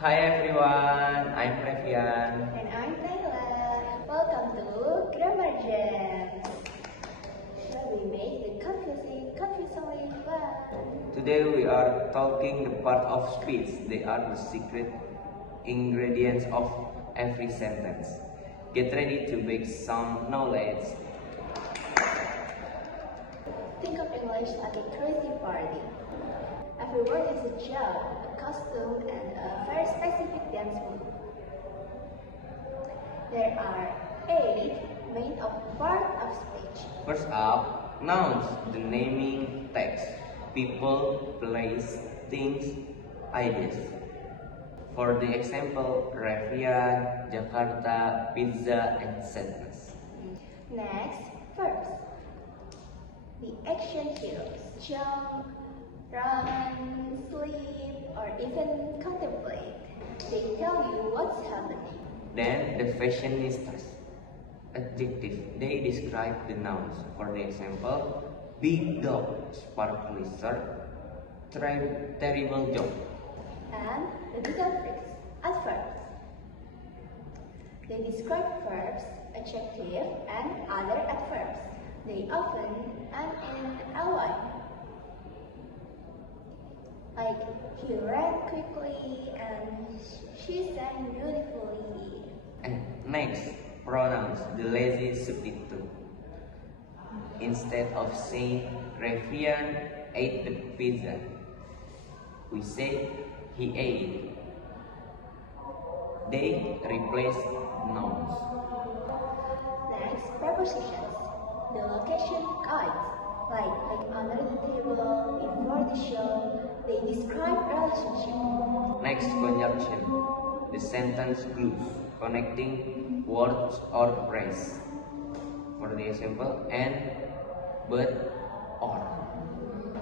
Hi everyone, I'm Revian. And I'm Naila. Welcome to Grammar Jam. Shall we make the confusingly fun? Today we are talking the part of speech. They are the secret ingredients of every sentence. Get ready to make some knowledge. Think of English like a crazy party. Every word has a job, a costume, and a very specific dance move. There are 8 main part of speech. First up, nouns, the naming text. People, place, things, ideas. For the example, Revian, Jakarta, pizza, and sadness. Next, verbs. The action heroes jump, run, sleep, or even contemplate. They tell you what's happening. Then the fashionistas. Adjective. They describe the nouns. For the example, big dog, sparkly shirt, terrible job. And the detail freaks, adverbs. They describe verbs, adjective, and other adverbs. They often end in ly. Like he ran quickly and she sang beautifully. And next, pronouns, the lazy substitute. Instead of saying Revian ate the pizza, we say he ate. They replace nouns. Next, prepositions. The location guides, like under the table, before the show, they describe relationship. Next, conjunction. The sentence glues, connecting words or phrase. For the example, and, but, or.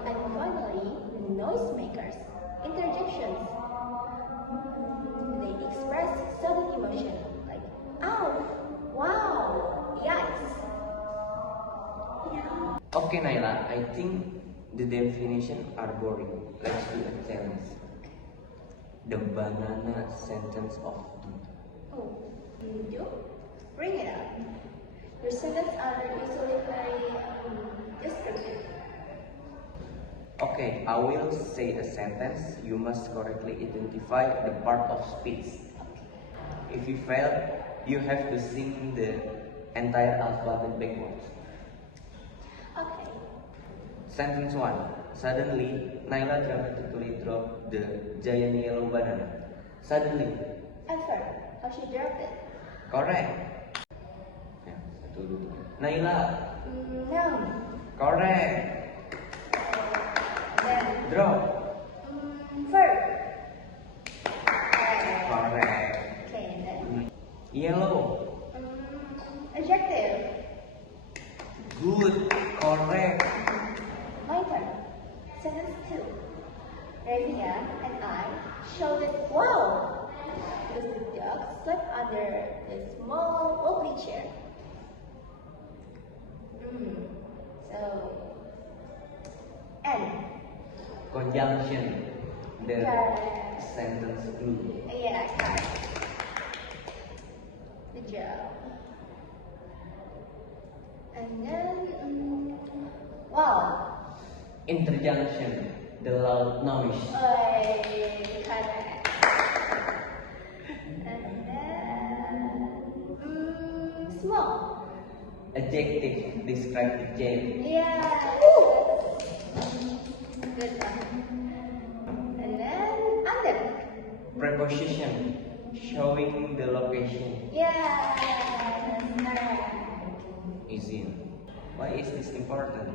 And finally, the noisemakers, interjections. They express sudden emotion, like, ow, wow, yikes. Okay, Naila, I think the definition are boring. Let's do a challenge. The banana sentence of the. Oh, you do? Bring it up. Your sentences are usually very descriptive. Okay, I will say a sentence. You must correctly identify the part of speech. If you fail, you have to sing the entire alphabet backwards. Okay. Sentence 1. Suddenly, Naila dramatically dropped the giant yellow banana. Suddenly. Effort. How she dropped it? Correct. Ya, satu, dua, tiga. Naila. Noun. Correct. Then. Drop. Verb. Correct. Okay, and then. Yellow. Adjective. Good. Correct. My turn. Sentence 2. Revian and I shouted, wow! Because the dog slept under the small wobbly chair. So, and. Conjunction. The Correct. sentence glue. Yeah, correct. Good job. And then, wow. Interjunction. The loud noise. Correct. And then, small. Adjective. Describe the jail. Yeah. Good one. And then, under. Preposition. Showing the location. Yeah. Correct. Easy. Why is this important?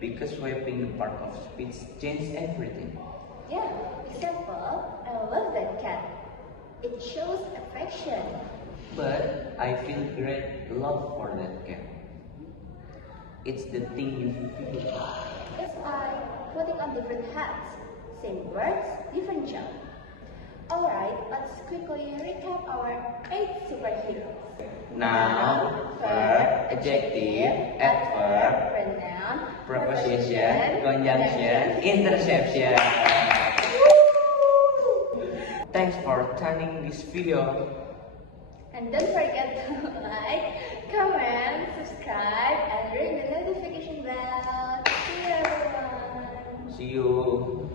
Because swapping the part of speech changes everything. Yeah. Example, I love that cat. It shows affection. But I feel great love for that cat. It's the thing you feel. It's like putting on different hats. Same words, different job. Alright, let's quickly recap our 8 superheroes. Noun, verb, adjective, adverb, pronoun, preposition, conjunction, interception. Thanks for attending this video. And don't forget to like, comment, subscribe, and ring the notification bell. See you everyone. See you.